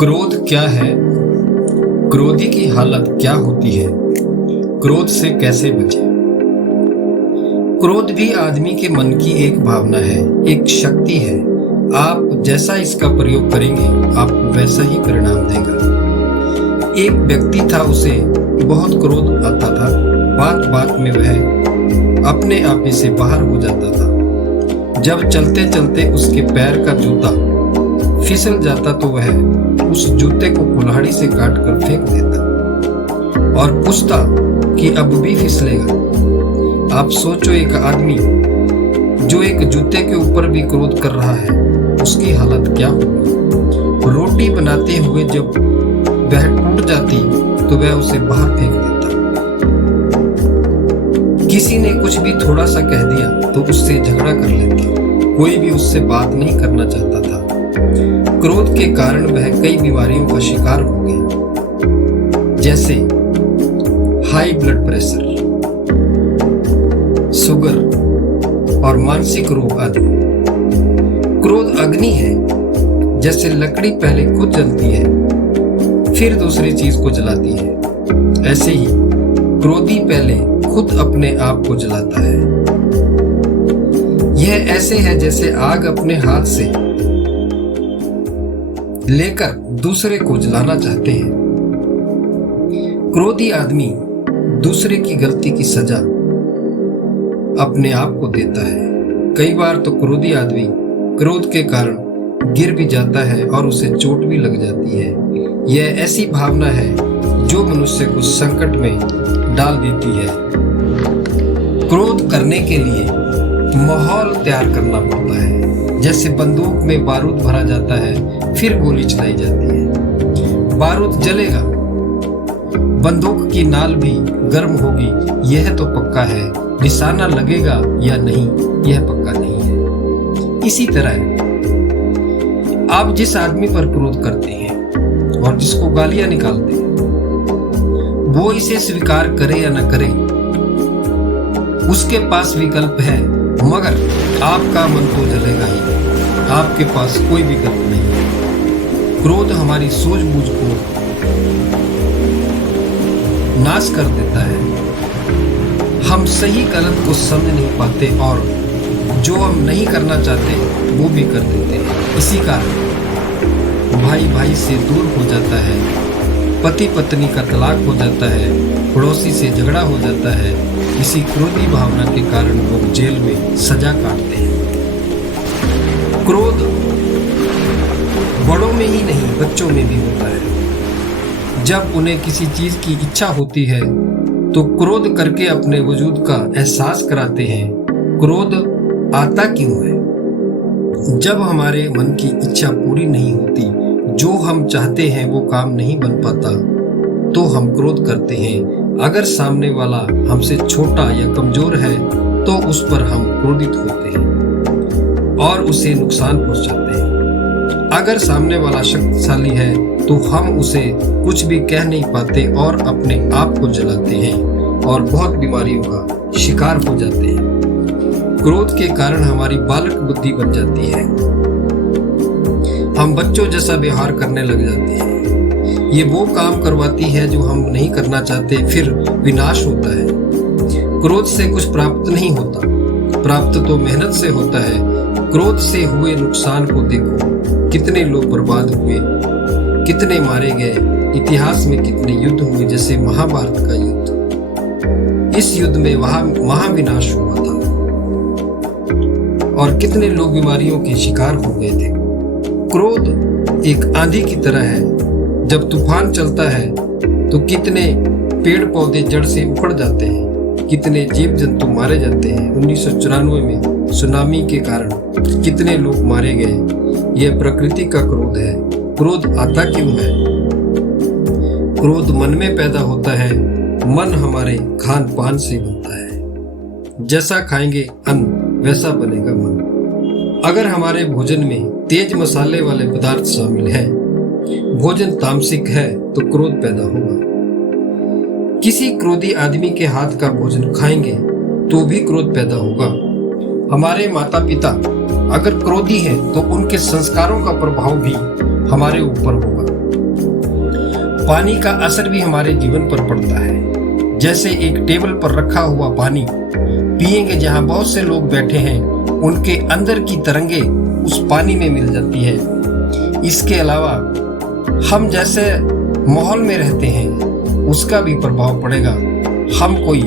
क्रोध क्या है? क्रोधी की हालत क्या होती है? क्रोध से कैसे बचें? क्रोध भी आदमी के मन की एक भावना है, एक शक्ति है। आप जैसा इसका प्रयोग करेंगे, आपको वैसा ही परिणाम देगा। एक व्यक्ति था, उसे बहुत क्रोध आता था। बात बात में वह अपने आप से बाहर हो जाता था। जब चलते चलते उसके पैर का जूता फिसल जाता तो वह उस जूते को कुल्हाड़ी से काट कर फेंक देता और पूछता कि अब भी फिसलेगा। आप सोचो, एक आदमी जो एक जूते के ऊपर भी क्रोध कर रहा है, उसकी हालत क्या होगी। रोटी बनाते हुए जब वह टूट जाती तो वह उसे बाहर फेंक देता। किसी ने कुछ भी थोड़ा सा कह दिया तो उससे झगड़ा कर लेता। कोई भी उससे बात नहीं करना चाहता था। क्रोध के कारण वह कई बीमारियों का शिकार हो गया, जैसे हाई ब्लड प्रेशर, शुगर और मानसिक रोग आदि। क्रोध अग्नि है, जैसे लकड़ी पहले खुद जलती है, फिर दूसरी चीज को जलाती है। ऐसे ही क्रोधी पहले खुद अपने आप को जलाता है। यह ऐसे है जैसे आग अपने हाथ से लेकर दूसरे को जलाना चाहते हैं। क्रोधी आदमी दूसरे की गलती की सजा अपने आप को देता है। कई बार तो क्रोधी आदमी क्रोध के कारण गिर भी जाता है और उसे चोट भी लग जाती है। यह ऐसी भावना है जो मनुष्य को संकट में डाल देती है। क्रोध करने के लिए माहौल तैयार करना पड़ता है। जैसे बंदूक में बारूद भरा जाता है, फिर गोली चलाई जाती है। बारूद जलेगा, बंदूक की नाल भी गर्म होगी, यह तो पक्का है। निशाना लगेगा या नहीं, यह पक्का नहीं है। इसी तरह आप जिस आदमी पर क्रोध करते हैं और जिसको गालियां निकालते हैं, वो इसे स्वीकार करे या न करे, उसके पास विकल्प है, मगर आपका मन तो जलेगा ही। आपके पास कोई विकल्प नहीं है। क्रोध हमारी सूझबूझ को नाश कर देता है। हम सही गलत को समझ नहीं पाते और जो हम नहीं करना चाहते वो भी कर देते हैं। इसी कारण भाई भाई से दूर हो जाता है, पति पत्नी का तलाक हो जाता है, पड़ोसी से झगड़ा हो जाता है। इसी क्रोधी भावना के कारण लोग जेल में सजा काटते हैं। क्रोध बड़ों में ही नहीं, बच्चों में भी होता है। जब उन्हें किसी चीज की इच्छा होती है तो क्रोध करके अपने वजूद का एहसास कराते हैं। क्रोध आता क्यों है? जब हमारे मन की इच्छा पूरी नहीं होती, जो हम चाहते हैं वो काम नहीं बन पाता, तो हम क्रोध करते हैं। अगर सामने वाला हमसे छोटा या कमजोर है तो उस पर हम क्रोधित होते हैं और उसे नुकसान पहुंचाते हैं। अगर सामने वाला शक्तिशाली है तो हम उसे कुछ भी कह नहीं पाते और अपने आप को जलाते हैं और बहुत बीमारियों का शिकार हो जाते हैं। क्रोध के कारण हमारी बालक बुद्धि बन जाती है। हम बच्चों जैसा व्यवहार करने लग जाते हैं। ये वो काम करवाती है जो हम नहीं करना चाहते, फिर विनाश होता है। क्रोध से कुछ प्राप्त नहीं होता, प्राप्त तो मेहनत से होता है। क्रोध से हुए नुकसान को देखो, कितने लोग बर्बाद हुए, कितने मारे गए। इतिहास में कितने युद्ध हुए, जैसे महाभारत का युद्ध। इस युद्ध में महाविनाश हुआ था और कितने लोग बीमारियों के शिकार हो गए थे। क्रोध एक आंधी की तरह है। जब तूफान चलता है तो कितने पेड़ पौधे जड़ से उखड़ जाते हैं, कितने जीव जंतु मारे जाते हैं। 1994 में सुनामी के कारण कितने लोग मारे गए। यह प्रकृति का क्रोध है। क्रोध आता क्यों है? क्रोध मन में पैदा होता है। मन हमारे खान पान से बनता है। जैसा खाएंगे अन्न, वैसा बनेगा मन। अगर हमारे भोजन में तेज मसाले वाले पदार्थ शामिल हैं, भोजन तामसिक है, तो क्रोध पैदा होगा। किसी क्रोधी आदमी के हाथ का भोजन खाएंगे तो भी क्रोध पैदा होगा। हमारे माता पिता अगर क्रोधी हैं तो उनके संस्कारों का प्रभाव भी हमारे ऊपर होगा। पानी का असर भी हमारे जीवन पर पड़ता है। जैसे एक टेबल पर रखा हुआ पानी पिएंगे, जहां बहुत से लोग बैठे हैं, उनके अंदर की तरंगे उस पानी में मिल जाती है। इसके अलावा हम जैसे माहौल में रहते हैं, उसका भी प्रभाव पड़ेगा। हम कोई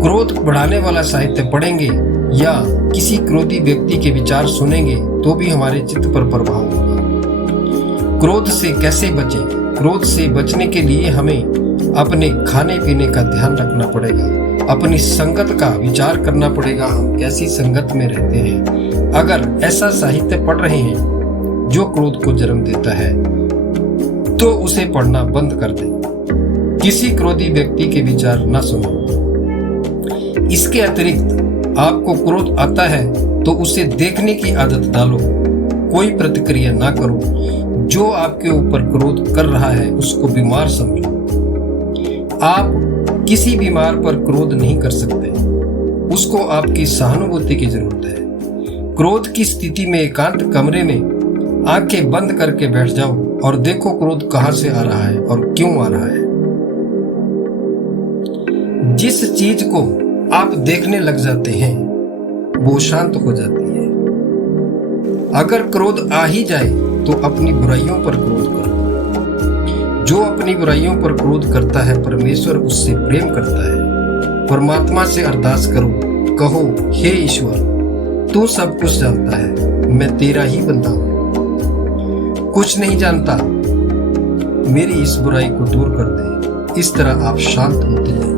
क्रोध बढ़ाने वाला साहित्य पढ़ेंगे या किसी क्रोधी व्यक्ति के विचार सुनेंगे तो भी हमारे चित्त पर प्रभाव होगा। क्रोध से कैसे बचें? क्रोध से बचने के लिए हमें अपने खाने पीने का ध्यान रखना पड़ेगा, अपनी संगत का विचार करना पड़ेगा, हम कैसी संगत में रहते हैं। अगर ऐसा साहित्य पढ़ रहे हैं जो क्रोध को जन्म देता है तो उसे पढ़ना बंद कर दें। किसी क्रोधी व्यक्ति के विचार न सुनो। इसके अतिरिक्त आपको क्रोध आता है तो उसे देखने की आदत डालो, कोई प्रतिक्रिया ना करो। जो आपके ऊपर क्रोध कर रहा है उसको बीमार समझो। आप किसी बीमार पर क्रोध नहीं कर सकते, उसको आपकी सहानुभूति की जरूरत है। क्रोध की स्थिति में एकांत कमरे में आंखें बंद करके बैठ जाओ और देखो क्रोध कहां से आ रहा है और क्यों आ रहा है। जिस चीज को आप देखने लग जाते हैं वो शांत हो जाती है। अगर क्रोध आ ही जाए तो अपनी बुराइयों पर क्रोध करो। जो अपनी बुराइयों पर क्रोध करता है परमेश्वर उससे प्रेम करता है। परमात्मा से अरदास करो, कहो, हे ईश्वर, तू सब कुछ जानता है, मैं तेरा ही बंदा हूं, कुछ नहीं जानता, मेरी इस बुराई को दूर कर दे। इस तरह आप शांत होते हैं।